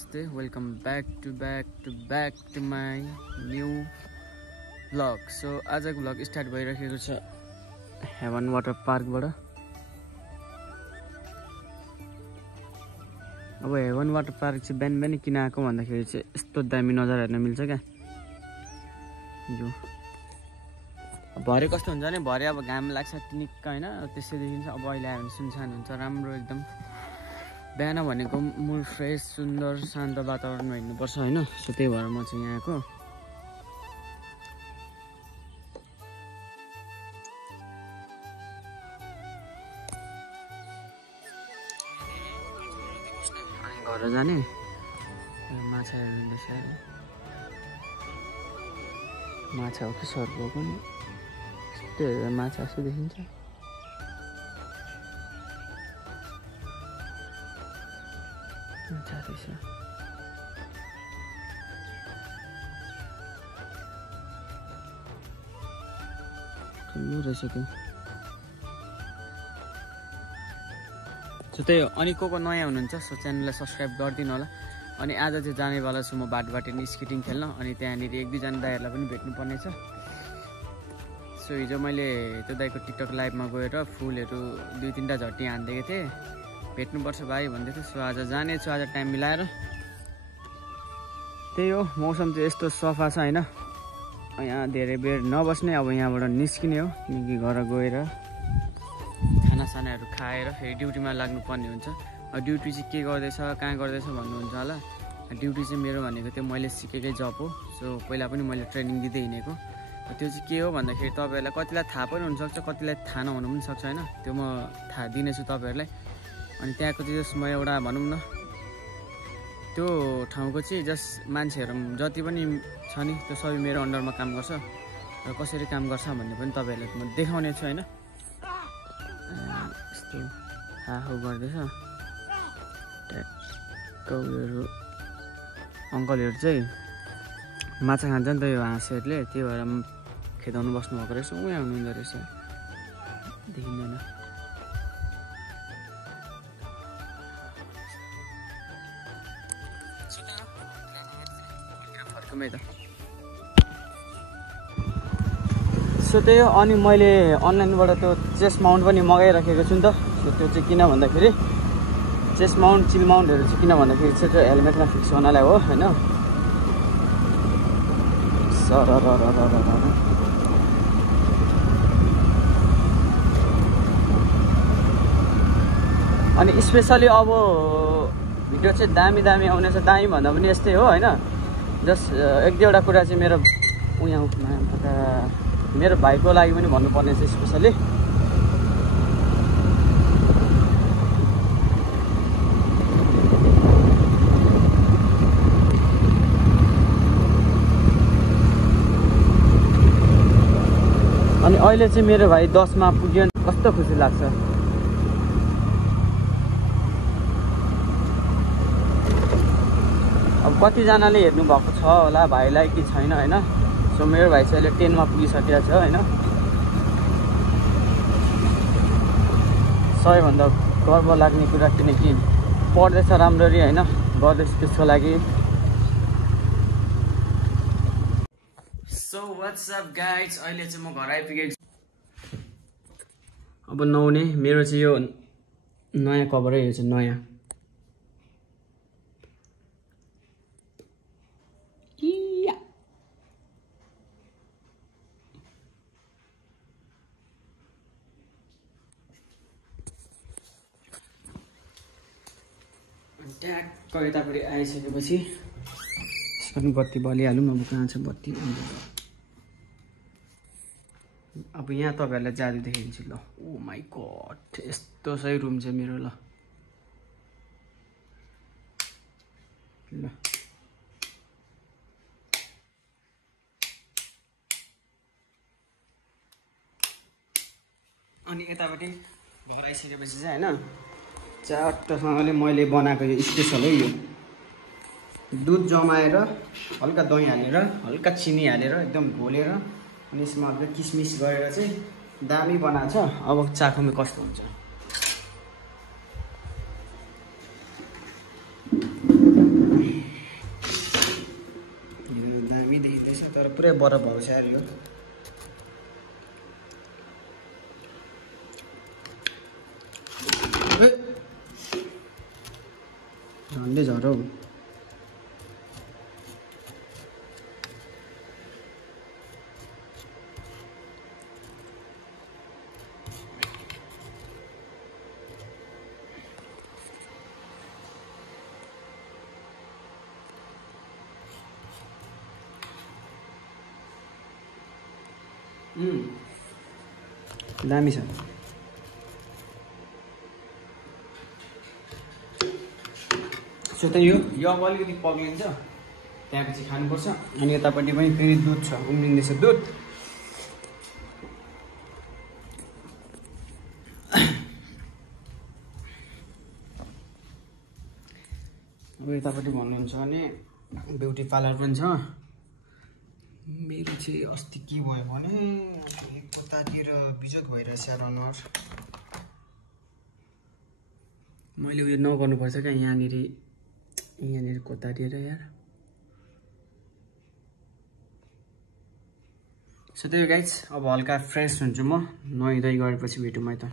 नमस्ते welcome back to my new vlog. So आजको vlog start भइरहेको छ हेवन वाटर पार्कबाट। अब हेवन वाटर पार्क चाहिँ बिहान बिहान किन आएको भन्दाखेरि चाहिँ यस्तो दामी नजारा हेर्न मिल्छ क्या। यो भरे कस्तो हुन्छ भने भरे अब घाम लाग्छ टिनिक्क होइन, त्यसै देखिन्छ। अब अहिले आयो भने सुनसान हुन्छ, राम्रो एकदम। बिहान भनेको मुड फ्रेस सुन्दर शान्त वातावरणमा हिँड्नुपर्छ होइन। सो त्यही भएर म चाहिँ यहाँ आएको। घर जाने माछा हेर्दैछ, माछा हो कि सर्प हो पनि यस्तो हेरेर माछा जस्तो देखिन्छ। रहेछ त्यो। सो त्यही हो। अनि को नयाँ हुनुहुन्छ सो च्यानललाई सब्सक्राइब गरिदिनु होला। अनि आज चाहिँ जानेवाला छु म बाटो स्केटिङ खेल्न। अनि त्यहाँनिर एक दुईजना दाइहरूलाई पनि भेट्नुपर्ने छ। सो हिजो मैले त्यो दाइको टिकटक लाइभमा गएर फुलहरू 2-3टा झट्टी हानिदिएको थिएँ। भेट्नुपर्छ भाइ भन्दै थियो। सो आज जानेछु, आज टाइम मिलाएर। त्यही हो, मौसम चाहिँ यस्तो सफा छ होइन। यहाँ धेरै बेर नबस्ने, अब यहाँबाट निस्किने हो। किनकि घर गएर खानासानाहरू खाएर फेरि ड्युटीमा लाग्नुपर्ने हुन्छ। ड्युटी चाहिँ के गर्दैछ कहाँ गर्दैछ भन्नुहुन्छ होला। ड्युटी चाहिँ मेरो भनेको त्यो मैले सिकेकै जब हो। सो पहिला पनि मैले ट्रेनिङ दिँदै हिँडेको। त्यो चाहिँ के हो भन्दाखेरि तपाईँहरूलाई कतिलाई थाहा पनि हुनसक्छ, कतिलाई थाहा नहुनु पनि सक्छ होइन। त्यो म थाहा दिनेछु तपाईँहरूलाई। अनि त्यहाँको चाहिँ जस म एउटा भनौँ न त्यो ठाउँको चाहिँ जस मान्छेहरू जति पनि छ नि त्यो सबै मेरो अन्डरमा काम गर्छ। र कसरी काम गर्छ भन्ने पनि तपाईँहरूलाई म देखाउने छु होइन। यस्तो हाहु गर्दैछ ट्याक्क। उयोहरू अङ्कलहरू चाहिँ माछा खान्छ नि त यो हाँसहरूले, त्यही भएर खेदाउनु बस्नुभएको रहेछ। उहाँ हुनुहुँदो रहेछ, देखिँदैन। सो त्यही हो। अनि मैले अनलाइनबाट त्यो चेस्ट माउन्ट पनि मगाइराखेको छु नि त। सो त्यो चाहिँ किन भन्दाखेरि चेस्ट माउन्ट चिल माउन्टहरू चाहिँ किन भन्दाखेरि चाहिँ त्यो हेलमेटमा फिक्स हुनलाई हो होइन। अनि स्पेसली अब भिडियो चाहिँ दामी आउनेछ। दामी भन्दा पनि यस्तै हो होइन। जस्ट एक दुईवटा कुरा चाहिँ मेरो भाइको लागि पनि भन्नुपर्ने छ स्पेसली। अनि अहिले चाहिँ मेरो भाइ 10मा पुग्यो, कस्तो खुसी लाग्छ। अब कतिजनाले हेर्नु भएको छ होला भाइलाई कि छैन होइन। सो मेरो भाइ चाहिँ अहिले 10मा पुगिसकेको छ होइन। सबैभन्दा गर्व लाग्ने कुरा, किनकि पढ्दैछ राम्ररी होइन, गर्दैछ त्यसको लागि। सो व्हाट्स अप गाइज, अहिले चाहिँ म घर आइपुगेको छु। अब नहुने मेरो चाहिँ यो नयाँ कभरै, यो चाहिँ नयाँ। ट्याक्क यतापट्टि आइसकेपछि यसको बत्ती बलिहालौँ। अब कहाँ छ बत्ती? अब यहाँ तपाईँहरूलाई जादु देखाइदिन्छु ल। ओ माई गड, यस्तो सही रुम छ मेरो। ल ल अनि यतापट्टि घर आइसकेपछि चाहिँ होइन चाटसँगले मैले बनाएको यो स्पेसल है। यो दुध जमाएर हल्का दही हालेर हल्का चिनी हालेर एकदम घोलेर अनि यसमा हल्का किसमिस गरेर चाहिँ दामी बनाएको छ। अब चाखौँ कस्तो हुन्छ। पुरै बरफ भएको छ यार यो झन्डै झरौ दामी छ सो त यो अब अलिकति पग्लिन्छ त्यसपछि खानुपर्छ अनि यतापट्टि पनि फेरि दुध छ उम्लिँदैछ दुध अब यतापट्टि भन्नुहुन्छ भने ब्युटी पार्लर पनि छ मेरो चाहिँ अस्ति के भयो भने कतातिर बिजोग भइरहेछ अनुहार मैले उयो नगर्नुपर्छ क्या यहाँनिर कतातिर यार सो त्यही गाइज अब हल्का फ्रेस हुन्छु म नुहाइधुवाइ गरेपछि भेटौँ है त